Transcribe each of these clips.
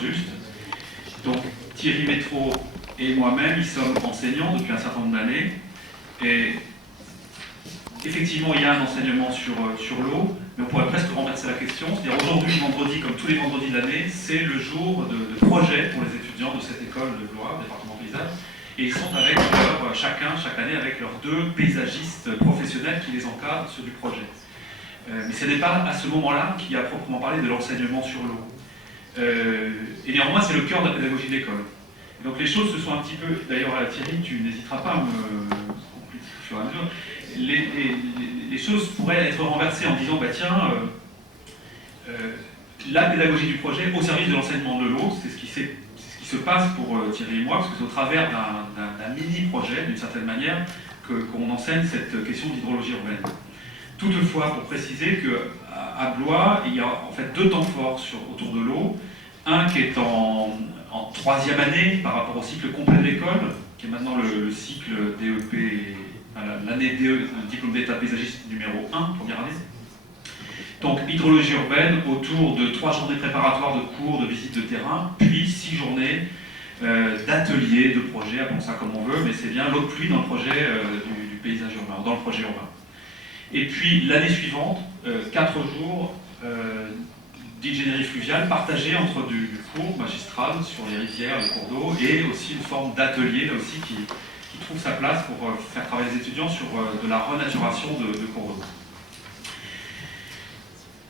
Saint-Just. Donc Thierry Métro et moi-même, y sommes enseignants depuis un certain nombre d'années. Et effectivement, il y a un enseignement sur l'eau, mais on pourrait presque renverser la question. C'est-à-dire aujourd'hui, vendredi, comme tous les vendredis de l'année, c'est le jour de projet pour les étudiants de cette école de Blois, département paysage. Et ils sont avec chacun, chaque année, avec leurs 2 paysagistes professionnels qui les encadrent sur du projet. Mais ce n'est pas à ce moment-là qu'il y a proprement parlé de l'enseignement sur l'eau. Et néanmoins, c'est le cœur de la pédagogie de l'école. Donc les choses se sont un petit peu... D'ailleurs, Thierry, tu n'hésiteras pas à me compléter au fur et à mesure. Les choses pourraient être renversées en disant, bah tiens, la pédagogie du projet au service de l'enseignement de l'eau, c'est ce qui se passe pour Thierry et moi, parce que c'est au travers d'un mini-projet, d'une certaine manière, qu'on enseigne cette question d'hydrologie urbaine. Toutefois, pour préciser qu'à Blois, il y a en fait 2 temps forts autour de l'eau. Un qui est en 3e année par rapport au cycle complet de l'école, qui est maintenant le cycle DEP, l'année DE, diplôme d'état paysagiste numéro 1, première année. Donc hydrologie urbaine autour de 3 journées préparatoires de cours, de visites de terrain, puis 6 journées d'ateliers, de projets, appelons ça comme on veut, mais c'est bien l'eau de pluie dans le projet du paysage urbain, dans le projet urbain. Et puis l'année suivante, 4 jours d'ingénierie fluviale partagés entre du cours magistral sur les rivières, les cours d'eau, et aussi une forme d'atelier, là aussi, qui trouve sa place pour faire travailler les étudiants sur de la renaturation de cours d'eau.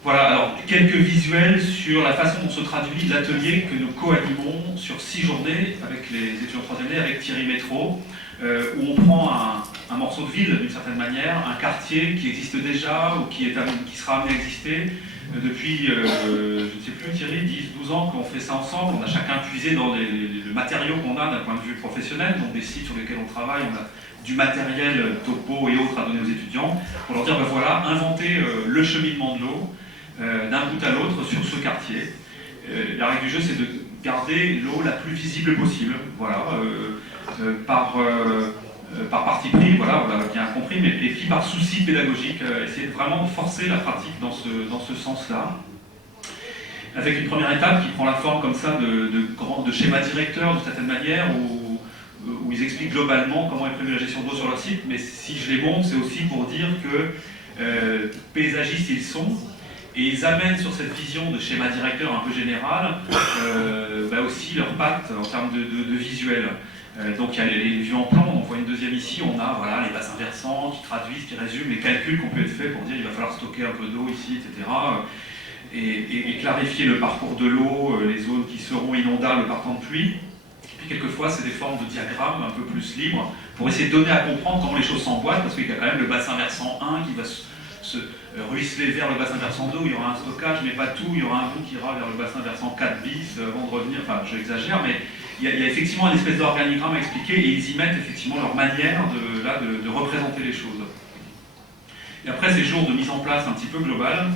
Voilà, alors quelques visuels sur la façon dont se traduit l'atelier que nous co-animons sur 6 journées avec les étudiants de 3e année, avec Thierry Métro, où on prend un morceau de ville d'une certaine manière, un quartier qui existe déjà ou qui sera amené à exister depuis, je ne sais plus Thierry, 10-12 ans qu'on fait ça ensemble. On a chacun puisé dans le matériau qu'on a d'un point de vue professionnel, donc des sites sur lesquels on travaille, on a du matériel topo et autres à donner aux étudiants, pour leur dire, ben voilà, inventer le cheminement de l'eau d'un bout à l'autre sur ce quartier. La règle du jeu, c'est de garder l'eau la plus visible possible, voilà, par parti pris, voilà, on l'a bien compris, et puis par souci pédagogique, essayer de vraiment forcer la pratique dans ce sens-là, avec une première étape qui prend la forme comme ça de schéma directeur d'une certaine manière, où ils expliquent globalement comment est prévue la gestion de l'eau sur leur site, mais si je les montre, c'est aussi pour dire que paysagistes ils sont, et ils amènent sur cette vision de schéma directeur un peu général aussi leurs pattes en termes de visuel. Donc il y a les vues en plan, on voit une deuxième ici, on a voilà, les bassins versants qui traduisent, qui résument les calculs qu'on peut être faits pour dire il va falloir stocker un peu d'eau ici, etc. Et clarifier le parcours de l'eau, les zones qui seront inondables par temps de pluie. Et puis quelquefois c'est des formes de diagrammes un peu plus libres pour essayer de donner à comprendre comment les choses s'emboîtent, parce qu'il y a quand même le bassin versant 1 qui va se ruisseler vers le bassin versant 2 où il y aura un stockage, mais pas tout, il y aura un bout qui ira vers le bassin versant 4 bis avant de revenir, enfin j'exagère, mais il y a effectivement une espèce d'organigramme à expliquer et ils y mettent effectivement leur manière de représenter les choses. Et après ces jours de mise en place un petit peu global,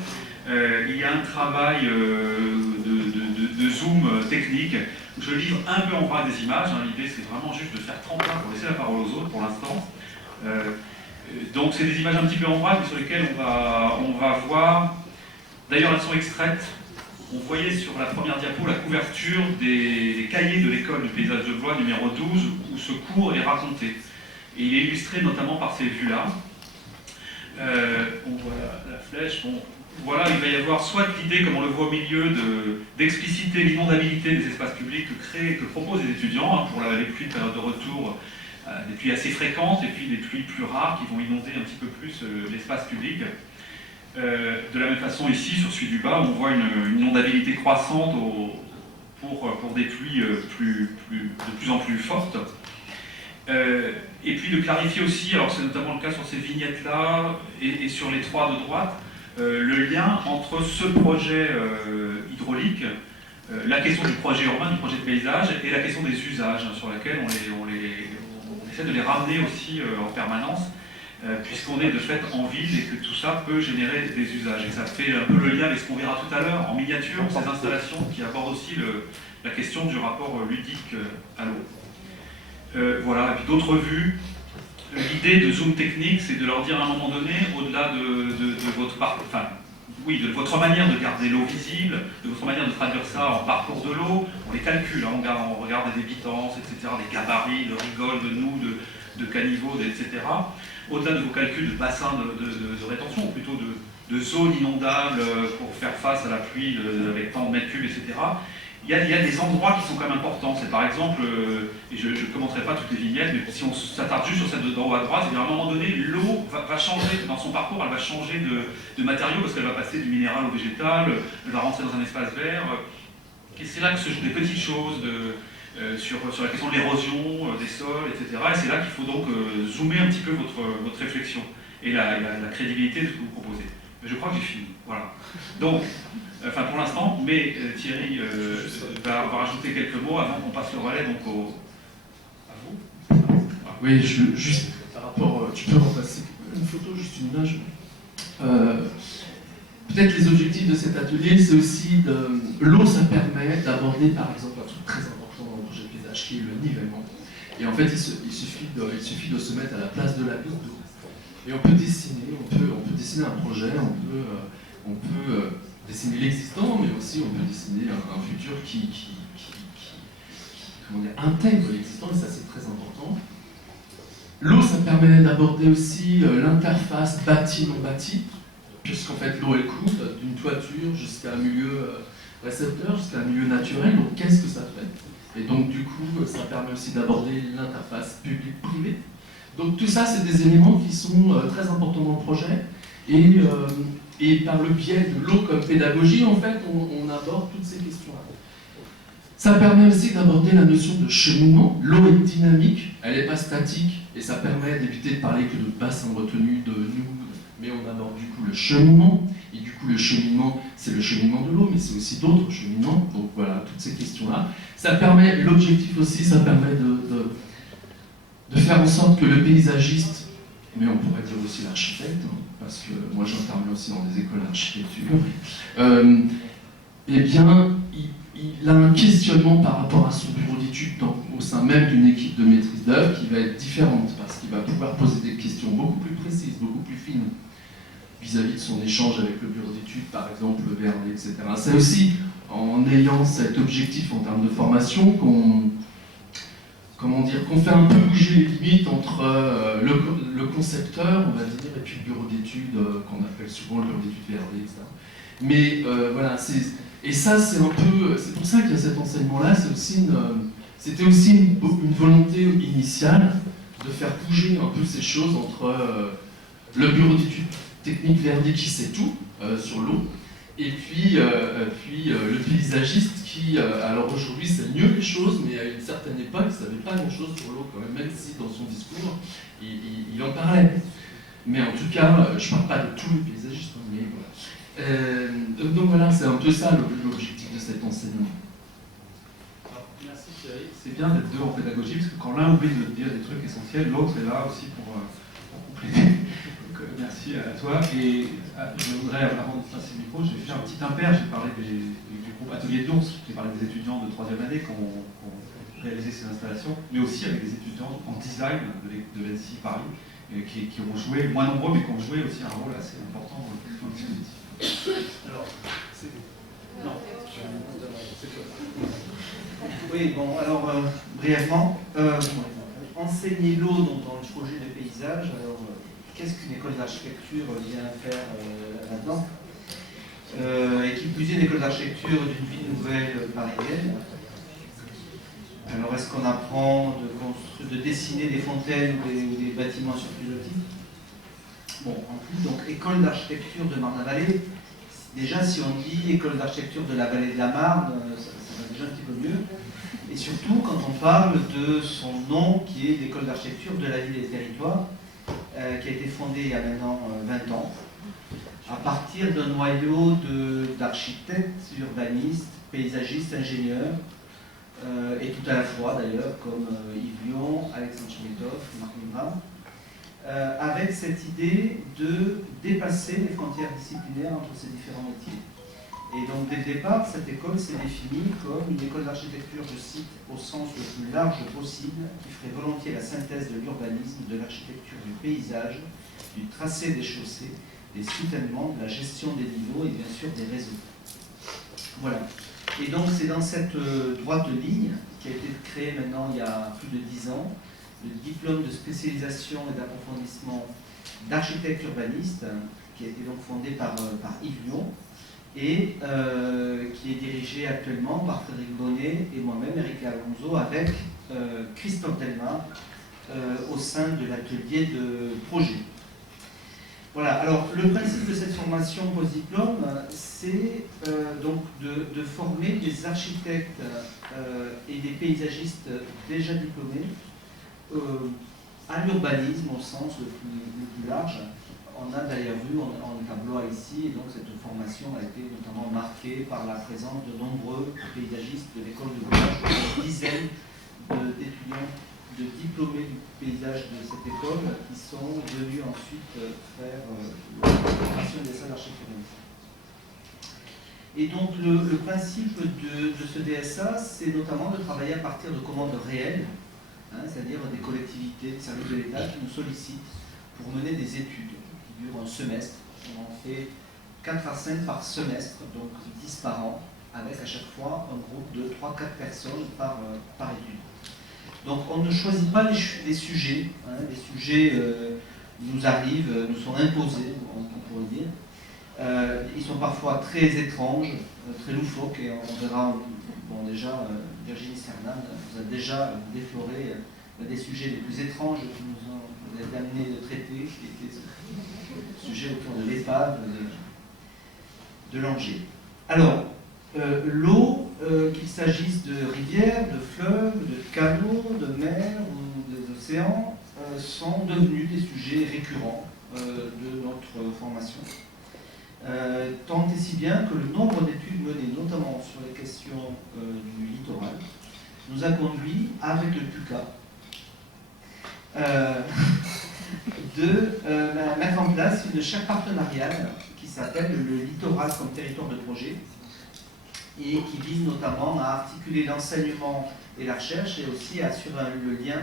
il y a un travail de zoom technique où je livre un peu en vrac des images, hein. L'idée c'est vraiment juste de faire tremplin pour laisser la parole aux autres pour l'instant. Donc c'est des images un petit peu en vrac sur lesquelles on va voir, d'ailleurs elles sont extraites. On voyait sur la première diapo la couverture des cahiers de l'école du paysage de Blois numéro 12 où ce cours est raconté. Et il est illustré notamment par ces vues-là. On voit la flèche. Bon, voilà, il va y avoir soit l'idée, comme on le voit au milieu, d'expliciter l'inondabilité des espaces publics que proposent les étudiants pour les pluies de période de retour, des pluies assez fréquentes et puis des pluies plus rares qui vont inonder un petit peu plus l'espace public. De la même façon ici, sur celui du bas, on voit une inondabilité croissante pour des pluies de plus en plus fortes. Et puis de clarifier aussi, alors c'est notamment le cas sur ces vignettes-là et sur les 3 de droite, le lien entre ce projet hydraulique, la question du projet urbain, du projet de paysage, et la question des usages, sur laquelle on essaie de les ramener aussi en permanence, puisqu'on est de fait en ville et que tout ça peut générer des usages. Et ça fait un peu le lien avec ce qu'on verra tout à l'heure en miniature, ces installations qui abordent aussi la question du rapport ludique à l'eau. Voilà, et puis d'autres vues. L'idée de zoom technique, c'est de leur dire à un moment donné, au-delà de votre manière de garder l'eau visible, de votre manière de traduire ça en parcours de l'eau, on les calculs, hein, on regarde des débitances, etc., des gabarits, de rigoles, de nous, de caniveaux, etc. Au-delà de vos calculs de bassins de rétention, ou plutôt de zones inondables pour faire face à la pluie avec tant de mètres cubes, etc. Il y a des endroits qui sont quand même importants. C'est par exemple, et je ne commenterai pas toutes les vignettes, mais si on s'attarde juste sur celle d'en haut à droite, c'est-à-dire à un moment donné, l'eau va changer, dans son parcours, elle va changer de matériaux parce qu'elle va passer du minéral au végétal, elle va rentrer dans un espace vert. Et c'est là que se jouent des petites choses sur la question de l'érosion des sols, etc. Et c'est là qu'il faut donc zoomer un petit peu votre réflexion et la crédibilité de ce que vous proposez. Mais je crois que j'ai fini. Voilà. Donc, enfin pour l'instant, mais Thierry va rajouter quelques mots avant qu'on passe le relais donc à vous. Voilà. Oui, juste par rapport, tu peux repasser une photo, juste une image. Peut-être les objectifs de cet atelier, c'est aussi l'eau, ça permet d'aborder par exemple un truc très important dans le projet de paysage qui est le nivellement. Et en fait, il suffit de se mettre à la place de la goutte d'eau. Et on peut dessiner, on peut dessiner un projet, on peut dessiner l'existant, mais aussi on peut dessiner un futur qui comment dire, intègre l'existant, et ça c'est très important. L'eau, ça permet d'aborder aussi l'interface bâti-non bâti, puisqu'en fait l'eau elle coule d'une toiture jusqu'à un milieu récepteur, jusqu'à un milieu naturel, donc qu'est-ce que ça fait? Et donc du coup, ça permet aussi d'aborder l'interface publique-privée. Donc tout ça, c'est des éléments qui sont très importants dans le projet, et par le biais de l'eau comme pédagogie, en fait, on aborde toutes ces questions-là. Ça permet aussi d'aborder la notion de cheminement. L'eau est dynamique, elle n'est pas statique, et ça permet d'éviter de parler que de bassin de retenue, de nous, mais on aborde du coup le cheminement, et du coup le cheminement, c'est le cheminement de l'eau, mais c'est aussi d'autres cheminements, donc voilà, toutes ces questions-là. Ça permet, l'objectif aussi, ça permet de faire en sorte que le paysagiste, mais on pourrait dire aussi l'architecte, parce que moi j'interviens aussi dans des écoles d'architecture, eh bien, il a un questionnement par rapport à son bureau d'études au sein même d'une équipe de maîtrise d'œuvre qui va être différente, parce qu'il va pouvoir poser des questions beaucoup plus précises, beaucoup plus fines, vis-à-vis de son échange avec le bureau d'études, par exemple, le BRD, etc. C'est aussi en ayant cet objectif en termes de formation qu'on fait un peu bouger les limites entre le concepteur, on va dire, et puis le bureau d'études, qu'on appelle souvent le bureau d'études VRD, etc. Mais voilà, et ça c'est un peu, c'est pour ça qu'il y a cet enseignement-là, c'était aussi une volonté initiale de faire bouger un peu ces choses entre le bureau d'études techniques VRD qui sait tout sur l'eau, et puis le paysagiste qui, alors aujourd'hui, sait mieux les choses, mais à une certaine époque, il ne savait pas grand-chose sur l'eau quand même si dans son discours, il en parlait. Mais en tout cas, je ne parle pas de tous les paysagistes, mais voilà. Donc voilà, c'est un peu ça l'objectif de cet enseignement. Alors, merci Thierry. C'est bien d'être deux en pédagogie, parce que quand l'un oublie de dire des trucs essentiels, l'autre est là aussi pour compléter. Merci à toi. Et je voudrais, avant de passer le micro, j'ai fait un petit impair. J'ai parlé du groupe Atelier de l'Ours, j'ai parlé des étudiants de 3e année qui ont réalisé ces installations, mais aussi avec des étudiants en design de l'ENSI Paris, qui ont joué, moins nombreux, mais qui ont joué aussi un rôle assez important dans le dispositif. Alors, non. Oui, bon, alors, brièvement, enseigner l'eau dans le projet de paysage, alors, qu'est-ce qu'une école d'architecture vient faire là-dedans et qui plus est une école d'architecture d'une ville nouvelle parisienne. Alors est-ce qu'on apprend de dessiner des fontaines ou des bâtiments sur pilotis? Bon, en plus, donc école d'architecture de Marne-la-Vallée, déjà si on dit école d'architecture de la vallée de la Marne, ça va déjà un petit peu mieux. Et surtout quand on parle de son nom qui est l'école d'architecture de la ville et des territoires, qui a été fondée il y a maintenant 20 ans, à partir d'un noyau d'architectes, urbanistes, paysagistes, ingénieurs, et tout à la fois d'ailleurs, comme Yves Lyon, Alexandre Chemetoff, Marc Mibra, avec cette idée de dépasser les frontières disciplinaires entre ces différents métiers. Et donc dès le départ, cette école s'est définie comme une école d'architecture, je cite, au sens le plus large possible, qui ferait volontiers la synthèse de l'urbanisme, de l'architecture du paysage, du tracé des chaussées, des soutènements, de la gestion des niveaux et bien sûr des réseaux. Voilà. Et donc c'est dans cette droite ligne qui a été créée maintenant il y a plus de 10 ans, le diplôme de spécialisation et d'approfondissement d'architecte urbaniste, qui a été donc fondé par Yves Lyon, et qui est dirigé actuellement par Frédéric Bonnet et moi-même, Eric Alonso, avec Christophe Delmar, au sein de l'atelier de projet. Voilà, alors le principe de cette formation post-diplôme, c'est donc de former des architectes et des paysagistes déjà diplômés à l'urbanisme au sens le plus large. On a d'ailleurs vu en tableau ici, et donc cette formation a été notamment marquée par la présence de nombreux paysagistes de l'école de Boulogne, une dizaine d'étudiants, de diplômés du paysage de cette école qui sont venus ensuite faire la formation des salles d'architecture. Et donc le principe de ce DSA, c'est notamment de travailler à partir de commandes réelles, c'est-à-dire des collectivités, des services de l'État qui nous sollicitent pour mener des études qui durent un semestre. On en fait 4 à 5 par semestre, donc 10 par an, avec à chaque fois un groupe de 3-4 personnes par étude. Donc on ne choisit pas les sujets, les sujets nous arrivent, nous sont imposés, on pourrait dire. Ils sont parfois très étranges, très loufoques, et on verra, bon déjà, Virginie Cernan vous a déjà défloré des sujets les plus étranges que vous êtes amené de traiter, qui étaient des sujets autour de l'épave, de l'Angers. Alors, l'eau, qu'il s'agisse de rivières, de fleuves, de canaux, de mers ou des océans, sont devenus des sujets récurrents de notre formation. Tant et si bien que le nombre d'études menées, notamment sur les questions du littoral, nous a conduit, avec le TUCA, de mettre en place une chaire partenariale qui s'appelle le littoral comme territoire de projet, et qui vise notamment à articuler l'enseignement et la recherche, et aussi à assurer le lien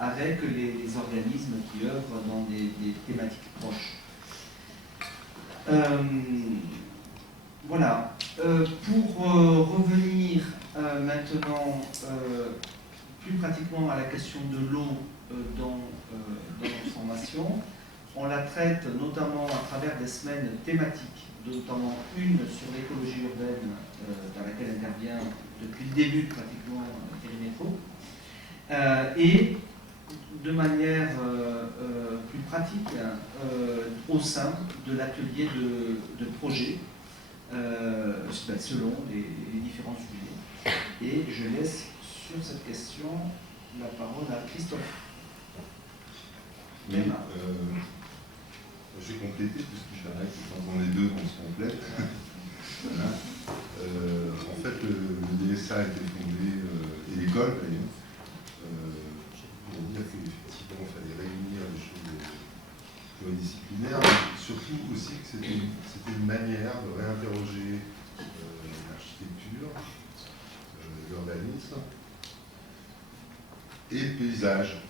avec les organismes qui œuvrent dans des thématiques proches. Voilà. Pour revenir maintenant plus pratiquement à la question de l'eau dans notre formation, on la traite notamment à travers des semaines thématiques, notamment une sur l'écologie urbaine dans laquelle intervient depuis le début pratiquement Thierry Métro, et de manière plus pratique au sein de l'atelier de projet selon les différents sujets. Et je laisse sur cette question la parole à Christophe. Oui, je vais compléter puisque je dirais que quand on est deux, on se complète. Voilà. En fait, le DSA a été fondé, et l'école d'ailleurs, pour dire qu'effectivement, il fallait réunir des choses pluridisciplinaires, mais surtout aussi que c'était une manière de réinterroger l'architecture, l'urbanisme et le paysage.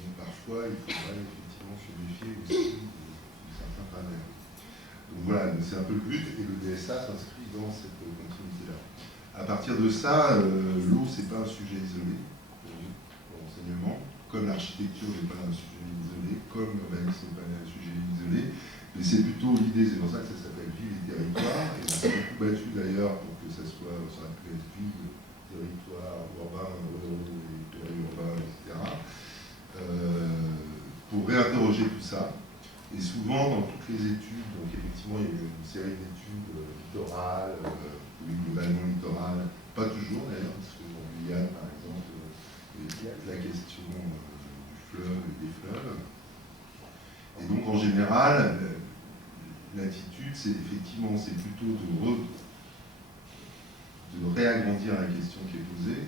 Donc parfois, il faudrait effectivement se méfier aussi de certains panels. Donc voilà, c'est un peu le but, et le DSA s'inscrit dans cette continuité-là. À partir de ça, l'eau, c'est pas un sujet isolé pour l'enseignement, comme l'architecture n'est pas un sujet isolé, comme l'urbanisme n'est pas un sujet isolé, mais c'est plutôt l'idée, c'est pour ça que ça s'appelle ville et territoire, et on s'est beaucoup battu d'ailleurs pour que ça aurait pu être ville, territoire, urbain, ruraux et périurbain, etc. Pour réinterroger tout ça. Et souvent, dans toutes les études, donc effectivement, il y a eu une série d'études littorales, globalement littorales, pas toujours d'ailleurs, parce qu'en Guyane, par exemple, il y a la question du fleuve et des fleuves. Et donc, en général, l'attitude, c'est effectivement, c'est plutôt de réagrandir la question qui est posée,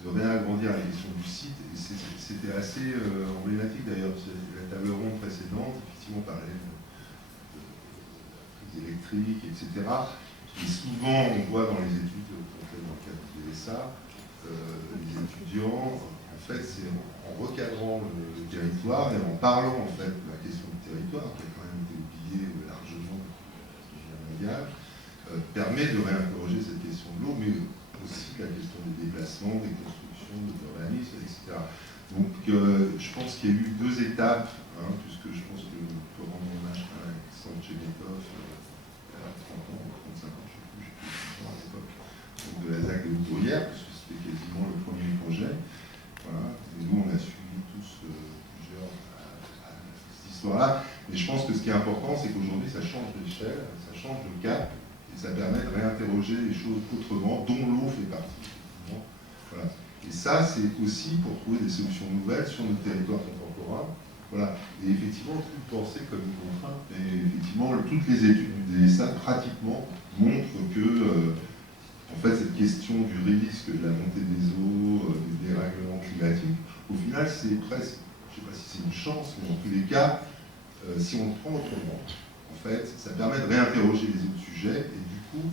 de réagrandir la question du site, et c'était assez emblématique d'ailleurs, la table ronde précédente, effectivement, parlait de prise électrique, etc. Et souvent, on voit dans les études, dans le cadre du DSA, les étudiants, en fait, c'est en recadrant le territoire et en parlant en fait de la question du territoire, qui a quand même été oubliée largement depuis la Seconde Guerre mondiale, permet de réinterroger cette question de l'eau, mais aussi la question des déplacements, des constructions, de l'urbanisme, etc. Donc je pense qu'il y a eu 2 étapes, hein, puisque je pense que on peut rendre hommage à Alexandre Tchemetov, à 30 ans, 35 ans, je ne sais plus à l'époque, donc de la ZAC des Hauts-Tourières, parce que c'était quasiment le premier projet. Voilà. Et nous, on a suivi tous plusieurs à cette histoire-là. Mais je pense que ce qui est important, c'est qu'aujourd'hui, ça change d'échelle, ça change de cap, et ça permet de réinterroger les choses autrement, dont l'eau fait partie. Voilà. Et ça, c'est aussi pour trouver des solutions nouvelles sur notre territoire contemporain. Voilà. Et effectivement, tout penser comme une contrainte. Et effectivement, toutes les études du DSA, pratiquement, montrent que en fait, cette question du risque, de la montée des eaux, du dérèglement climatique, au final, c'est presque, je ne sais pas si c'est une chance, mais en tous les cas, si on le prend autrement, en fait, ça permet de réinterroger les autres sujets et du coup,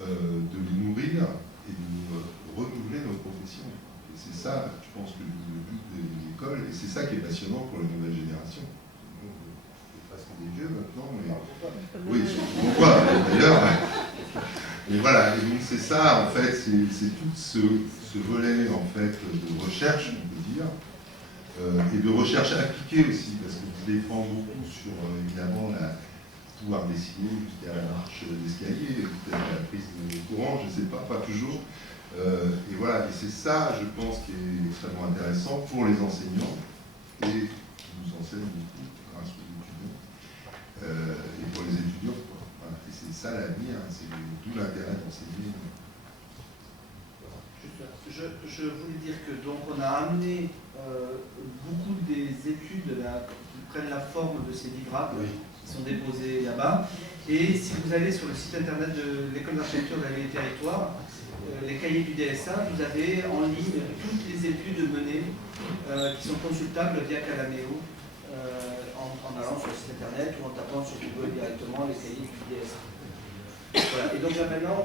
de les nourrir et de renouveler nos professions. Et c'est ça, je pense, que le but de l'école, et c'est ça qui est passionnant pour les nouvelles générations. On est presque des vieux maintenant, mais... Oui, pourquoi d'ailleurs. Et voilà, et donc c'est ça, en fait, c'est tout ce volet, en fait, de recherche, on peut dire, et de recherche appliquée aussi, parce que je défends beaucoup sur, évidemment, la pouvoir décider jusqu'à la marche d'escalier, peut-être la prise de courant, je ne sais pas toujours. Et voilà, et c'est ça, je pense, qui est extrêmement intéressant pour les enseignants, et qui nous enseignent beaucoup grâce aux étudiants, et pour les étudiants, quoi. Voilà. Et c'est ça l'avenir, c'est d'où l'intérêt d'enseigner. Je voulais dire que donc on a amené beaucoup des études qui prennent la forme de ces livrables, Oui. qui sont déposés là-bas. Et si vous allez sur le site internet de l'École d'architecture de la ville et territoire, les cahiers du DSA, vous avez en ligne toutes les études menées qui sont consultables via Calameo en allant sur le site internet ou en tapant sur Google directement les cahiers du DSA. Voilà. Et donc là maintenant,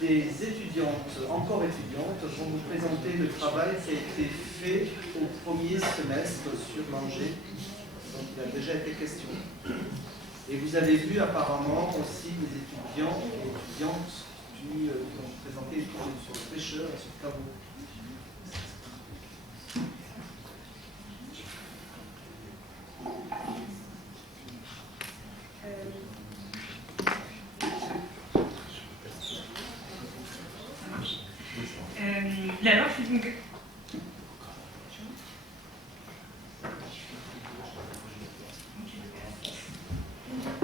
des étudiantes, encore étudiantes, vont vous présenter le travail qui a été fait au premier semestre sur Langeais, dont il a déjà été question. Et vous avez vu apparemment aussi des étudiants et étudiantes qui ont présenté des travaux sur le pêcheur et sur le caveau. La loi fut donc...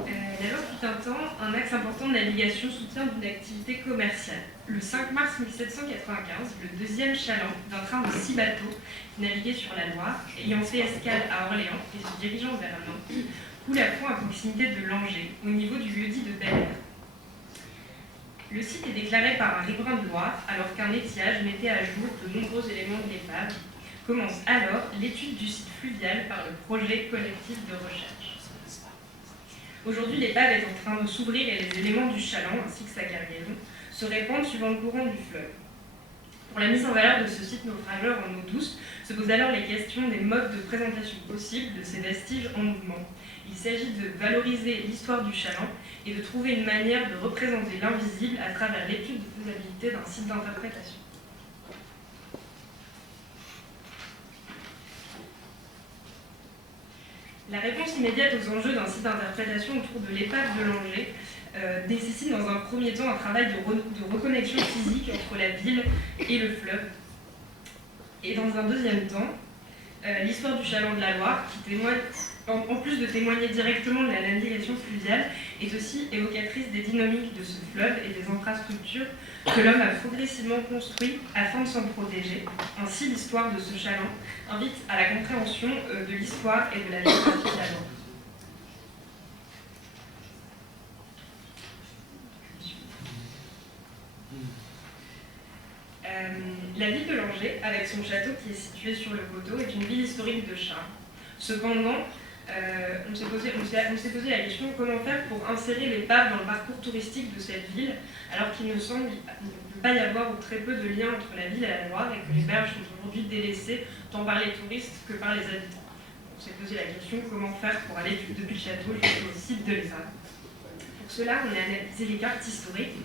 La loi fut un temps un axe important de navigation soutien d'une activité commerciale. Le 5 mars 1795, le deuxième chaland d'un train de 6 bateaux qui naviguait sur la Loire, ayant fait escale à Orléans et se dirigeant vers Nantes, coule à fond à proximité de Langeais, au niveau du lieu-dit de Bel-Air. Le site est déclaré par un riverain de Loire, alors qu'un étiage mettait à jour de nombreux éléments de l'épave. Commence alors l'étude du site fluvial par le projet collectif de recherche. Aujourd'hui, l'épave est en train de s'ouvrir et les éléments du chaland, ainsi que sa cargaison, se répandent suivant le courant du fleuve. Pour la mise en valeur de ce site naufrageur en eau douce, se posent alors les questions des modes de présentation possibles de ces vestiges en mouvement. Il s'agit de valoriser l'histoire du chaland et de trouver une manière de représenter l'invisible à travers l'étude de faisabilité d'un site d'interprétation. La réponse immédiate aux enjeux d'un site d'interprétation autour de l'épave de Langeais nécessite dans un premier temps un travail de reconnexion physique entre la ville et le fleuve. Et dans un deuxième temps, l'histoire du chaland de la Loire, qui témoigne, en plus de témoigner directement de la navigation fluviale, est aussi évocatrice des dynamiques de ce fleuve et des infrastructures que l'homme a progressivement construites afin de s'en protéger. Ainsi, l'histoire de ce chaland invite à la compréhension de l'histoire et de la géographie de la Loire. La ville de Langeais, avec son château qui est situé sur le coteau, est une ville historique de charme. Cependant, on s'est posé la question comment faire pour insérer l'épave dans le parcours touristique de cette ville, alors qu'il ne semble ne pas y avoir ou très peu de lien entre la ville et la Loire et que les berges sont aujourd'hui délaissées tant par les touristes que par les habitants. On s'est posé la question comment faire pour aller depuis le château jusqu'au site de l'épave. pour cela, on a analysé les cartes historiques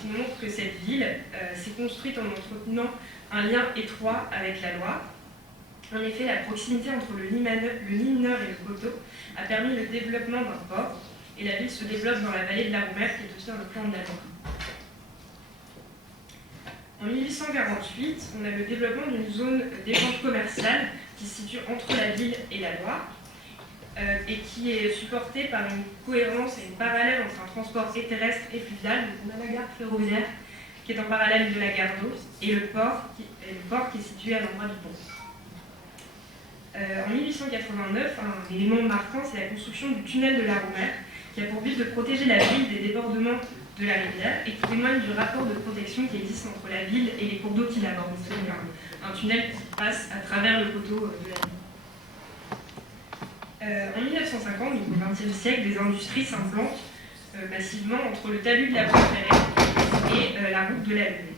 qui montrent que cette ville s'est construite en entretenant un lien étroit avec la Loire. En effet, la proximité entre le Lit-Mineur et le coteau a permis le développement d'un port, et la ville se développe dans la vallée de la Roumère, qui est aussi dans le plan de la Loire. En 1848, on a le développement d'une zone d'échange commercial qui se situe entre la ville et la Loire, et qui est supportée par une cohérence et une parallèle entre un transport terrestre et fluvial. Donc on a la gare ferroviaire qui est en parallèle de la gare d'eau et le port qui est situé à l'endroit du pont. En 1889, un élément marquant, c'est la construction du tunnel de la Roumère, qui a pour but de protéger la ville des débordements de la rivière et qui témoigne du rapport de protection qui existe entre la ville et les cours d'eau qui l'abordent. C'est un tunnel qui passe à travers le coteau de la ville. En 1950, donc au XXe siècle, des industries s'implantent massivement entre le talus de la voie ferrée et la route de la Lune.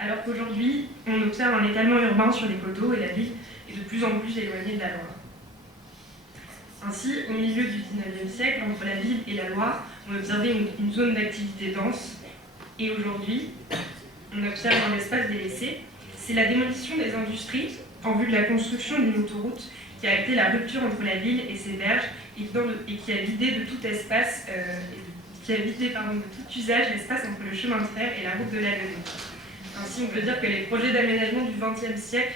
Alors qu'aujourd'hui, on observe un étalement urbain sur les coteaux et la ville est de plus en plus éloignée de la Loire. Ainsi, au milieu du XIXe siècle, entre la ville et la Loire, on observait une zone d'activité dense, et aujourd'hui, on observe un espace délaissé. C'est la démolition des industries en vue de la construction d'une autoroute qui a acté la rupture entre la ville et ses berges et qui a vidé de tout espace, de tout usage l'espace entre le chemin de fer et la route de la Lune. Ainsi, on peut dire que les projets d'aménagement du XXe siècle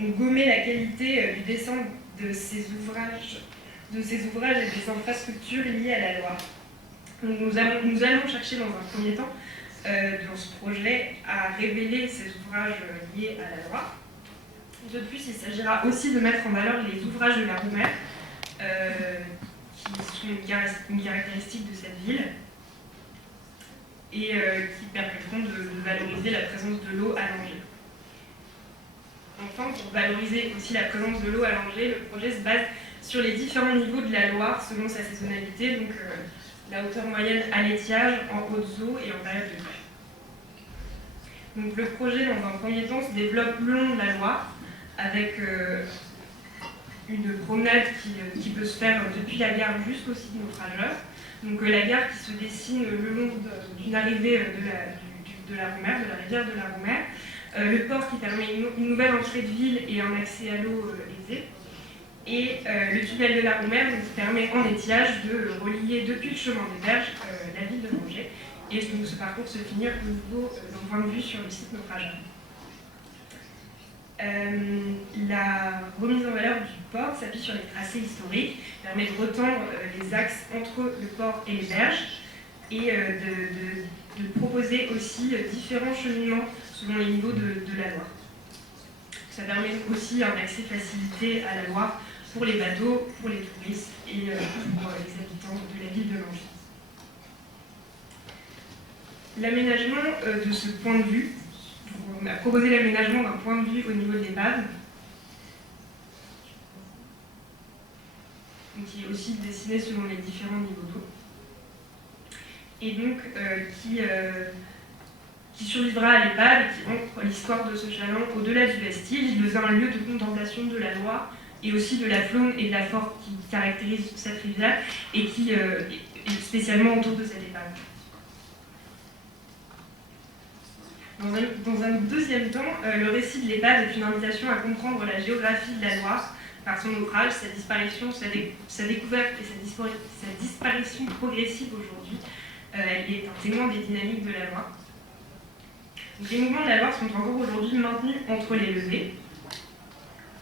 ont gommé la qualité du dessin de ces ouvrages et des infrastructures liées à la Loire. Donc nous allons chercher dans un premier temps, dans ce projet, à révéler ces ouvrages liés à la Loire. De plus, il s'agira aussi de mettre en valeur les ouvrages de la Roumère, qui sont une caractéristique de cette ville, et qui permettront de valoriser la présence de l'eau à l'Angers. Enfin, pour valoriser aussi la présence de l'eau à l'Angers, le projet se base sur les différents niveaux de la Loire selon sa saisonnalité, donc la hauteur moyenne à l'étiage, en hautes eaux et en période de crue. Donc le projet, dans un premier temps, se développe le long de la Loire, avec une promenade qui peut se faire depuis la gare jusqu'au site naufrageur. Donc la gare qui se dessine le long d'une arrivée de la Roumère, de la rivière de la Roumère. Le port qui permet une nouvelle entrée de ville et un accès à l'eau aisé. Et le tunnel de la Roumère qui permet en étiage de relier depuis le chemin des berges la ville de Angers. Et donc ce parcours se finit au niveau d'un point de vue sur le site naufrageur. La remise en valeur du port s'appuie sur les tracés historiques, permet de retendre les axes entre le port et les berges et de proposer aussi différents cheminements selon les niveaux de la Loire. Ça permet aussi un accès facilité à la Loire pour les bateaux, pour les touristes et pour les habitants de la ville de Angers. L'aménagement de ce point de vue, on a proposé l'aménagement d'un point de vue au niveau de l'épave, qui est aussi dessiné selon les différents niveaux d'eau, et donc qui survivra à l'épave et qui ancre l'histoire de ce chaland au-delà du vestige. Il devient un lieu de contemplation de la Loire et aussi de la faune et de la flore qui caractérise cette rivière et qui est spécialement autour de cette épave. Dans un deuxième temps, le récit de l'épave est une invitation à comprendre la géographie de la Loire par son ouvrage, sa disparition, sa découverte et sa disparition progressive aujourd'hui. Elle est un témoin des dynamiques de la Loire. Donc, les mouvements de la Loire sont encore aujourd'hui maintenus entre les levées.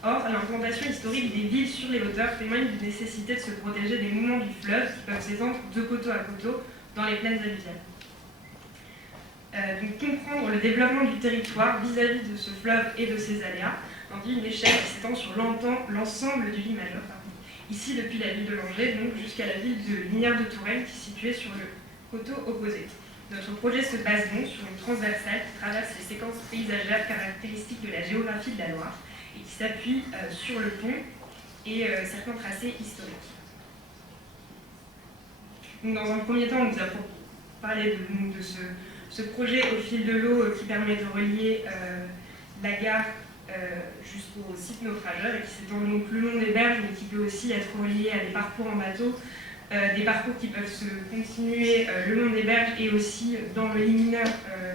Or, l'implantation historique des villes sur les hauteurs témoigne d'une nécessité de se protéger des mouvements du fleuve qui peuvent s'étendre de coteau à coteau dans les plaines alluviales. Donc comprendre le développement du territoire vis-à-vis de ce fleuve et de ses aléas induit une échelle qui s'étend sur l'ensemble du Lit-Majeur. Ici, depuis la ville de Langers, donc jusqu'à la ville de Lignières-de-Touraine, qui est située sur le coteau opposé. Notre projet se base donc sur une transversale qui traverse les séquences paysagères caractéristiques de la géographie de la Loire et qui s'appuie sur le pont et certains tracés historiques. Donc, dans un premier temps, on nous a parlé de ce projet au fil de l'eau qui permet de relier la gare jusqu'au site naufrageur et qui s'étend donc le long des berges, mais qui peut aussi être relié à des parcours en bateau des parcours qui peuvent se continuer le long des berges et aussi dans le lit mineur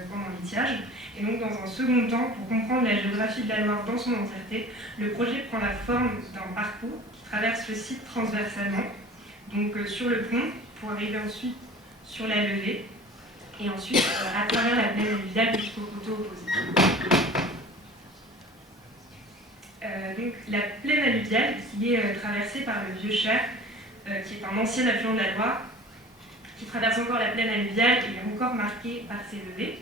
pendant l'étiage. Et donc dans un second temps, pour comprendre la géographie de la Loire dans son entièreté, le projet prend la forme d'un parcours qui traverse le site transversalement, donc sur le pont, pour arriver ensuite sur la levée, et ensuite à travers la plaine alluviale jusqu'au coteau opposé. Donc la plaine alluviale qui est traversée par le Vieux Cher, qui est un ancien affluent de la Loire, qui traverse encore la plaine alluviale et est encore marquée par ses levées.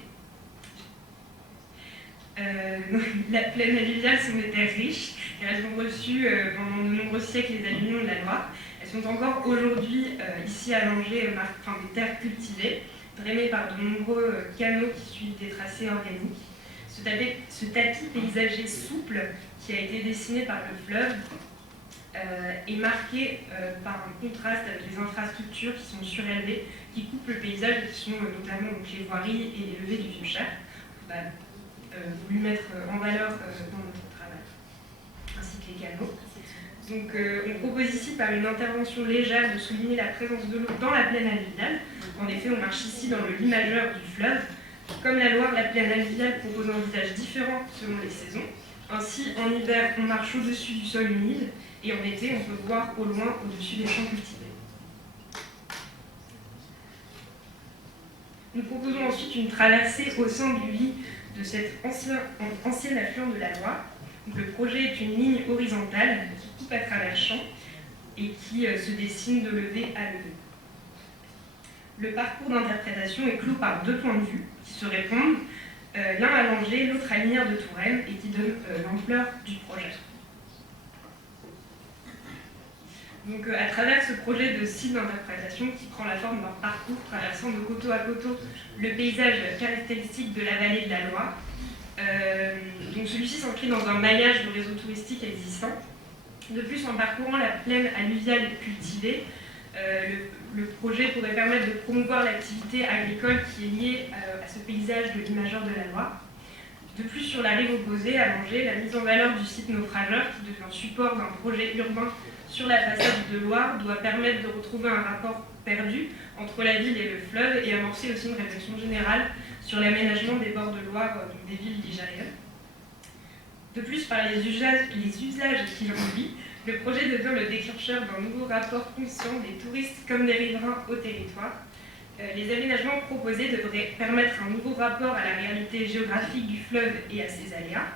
La plaine alluviale sont des terres riches, et elles ont reçu pendant de nombreux siècles les alluvions de la Loire. Elles sont encore aujourd'hui ici à Langeais, des terres cultivées, drainées par de nombreux canaux qui suivent des tracés organiques. Ce tapis paysager souple qui a été dessiné par le fleuve est marqué par un contraste avec les infrastructures qui sont surélevées, qui coupent le paysage et qui sont notamment donc, les voiries et les levées du Vieux Cher. Voulu mettre en valeur dans notre travail, ainsi que les canaux. Donc on propose ici par une intervention légère de souligner la présence de l'eau dans la plaine alluviale. En effet, on marche ici dans le lit majeur du fleuve. Comme la Loire, la plaine alluviale propose un visage différent selon les saisons. Ainsi, en hiver, on marche au-dessus du sol humide, et en été, on peut voir au loin au-dessus des champs cultivés. Nous proposons ensuite une traversée au sein du lit de cet ancien affluent de la Loire. Donc, le projet est une ligne horizontale qui coupe à travers champs et qui se dessine de levée à levée. Le parcours d'interprétation est clos par deux points de vue qui se répondent, l'un à Langeais, l'autre à Linières de Touraine, et qui donnent l'ampleur du projet. Donc, à travers ce projet de site d'interprétation qui prend la forme d'un parcours traversant de coteau à coteau le paysage caractéristique de la vallée de la Loire, donc celui-ci s'inscrit dans un maillage de réseau touristique existant. De plus, en parcourant la plaine alluviale cultivée, le projet pourrait permettre de promouvoir l'activité agricole qui est liée à ce paysage de l'imageur de la Loire. De plus, sur la rive opposée, à Langeais, la mise en valeur du site naufrageur, qui devient support d'un projet urbain sur la façade de Loire, doit permettre de retrouver un rapport perdu entre la ville et le fleuve et amorcer aussi une réflexion générale sur l'aménagement des bords de Loire, donc des villes ligériennes. De plus, par les usages qu'il induit, le projet devient le déclencheur d'un nouveau rapport conscient des touristes comme des riverains au territoire. Les aménagements proposés devraient permettre un nouveau rapport à la réalité géographique du fleuve et à ses aléas.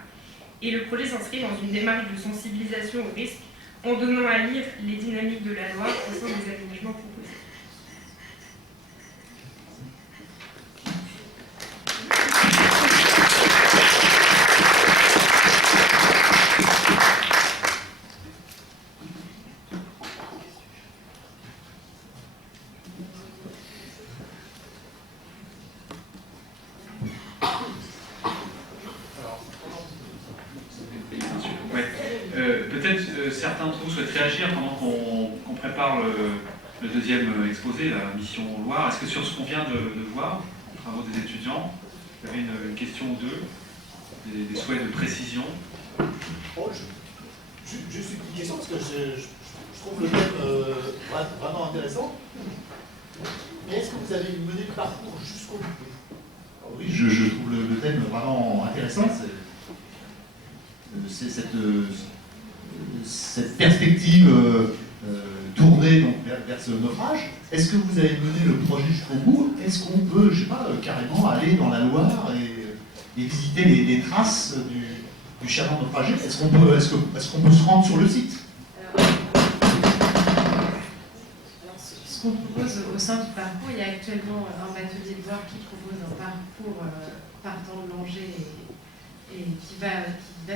Et le projet s'inscrit dans une démarche de sensibilisation au risque en donnant à lire les dynamiques de la Loire au sein des aménagements proposés. Peut-être certains d'entre vous souhaitent réagir pendant qu'on prépare le deuxième exposé, la mission Loire. Est-ce que sur ce qu'on vient de voir, les travaux des étudiants, vous avez une question ou deux, des souhaits de précision? Juste une petite question, parce que je trouve le thème vraiment intéressant. Mais est-ce que vous avez mené le parcours jusqu'au bout? Oui, je trouve le thème vraiment intéressant. C'est cette perspective tournée donc, vers ce naufrage. Est-ce que vous avez mené le projet jusqu'au bout? Est-ce qu'on peut, je sais pas, carrément aller dans la Loire et visiter les traces du chaland naufragé? Est-ce qu'on peut se rendre sur le site? Ce qu'on propose au sein du parcours, il y a actuellement un atelier de Loire qui propose un parcours partant de Langeais et qui va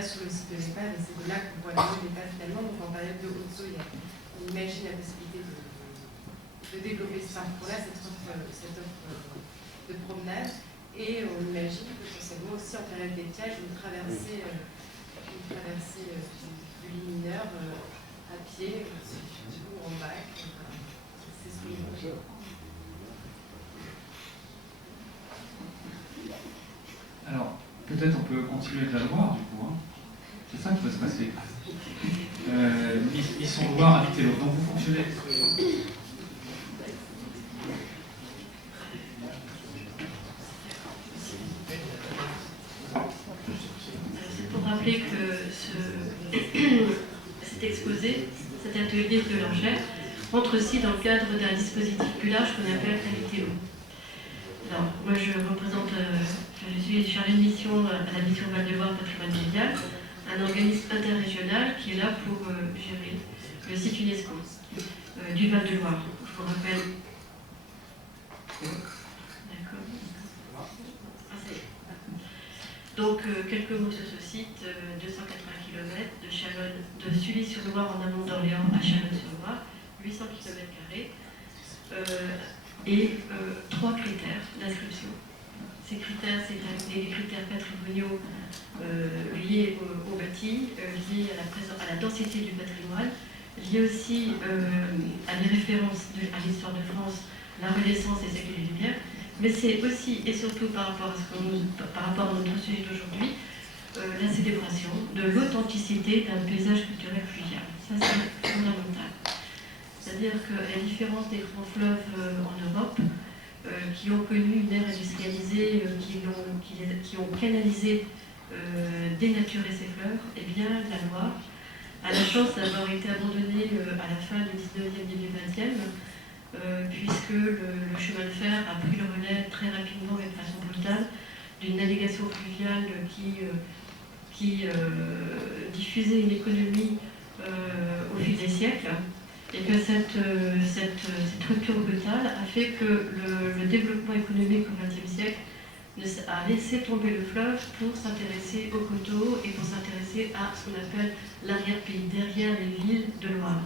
sur le site de l'EHPAD, et c'est de là qu'on voit l'EHPAD finalement. Donc en période de haute eau, on imagine la possibilité de développer ce parcours-là, cette offre de promenade, et on imagine potentiellement aussi en période d'étiage une traversée du lit mineur à pied ou en bac. C'est ce qu'on imagine. Alors, peut-être on peut continuer de la Loire, du coup. Hein. C'est ça qui va se passer. Mission Loire, habiter l'eau. Donc vous fonctionnez. C'est pour rappeler que cet exposé, cet atelier de l'Angers, entre aussi dans le cadre d'un dispositif plus large qu'on appelle Qualité eau. Alors, moi je représente, je suis chargée de mission à la mission Val-de-Loire Patrimoine Mondial, un organisme interrégional qui est là pour gérer le site UNESCO du Val-de-Loire. Je vous rappelle. D'accord. Donc, quelques mots sur ce site, 280 km de Chalonne, de Sully-sur-Loire en amont d'Orléans à Chalonne-sur-Loire, 800 km², et 3 critères d'inscription. Ces critères, c'est des critères patrimoniaux liés au bâti, liés à la densité du patrimoine, liés aussi à des références à l'histoire de France, la Renaissance et siècles des Lumières, mais c'est aussi et surtout par rapport à notre sujet d'aujourd'hui, la célébration de l'authenticité d'un paysage culturel fluvial. Ça, c'est fondamental. C'est-à-dire qu'à la différence des grands fleuves en Europe, qui ont connu une ère industrialisée, qui ont canalisé, dénaturé ces fleuves, eh bien, la Loire a la chance d'avoir été abandonnée à la fin du 19e, début 20e, puisque le chemin de fer a pris le relais très rapidement et de façon brutale d'une navigation fluviale qui diffusait une économie au fil des siècles, et que cette rupture brutale a fait que le développement économique au XXe siècle a laissé tomber le fleuve pour s'intéresser aux coteaux et pour s'intéresser à ce qu'on appelle l'arrière-pays, derrière les villes de Loire.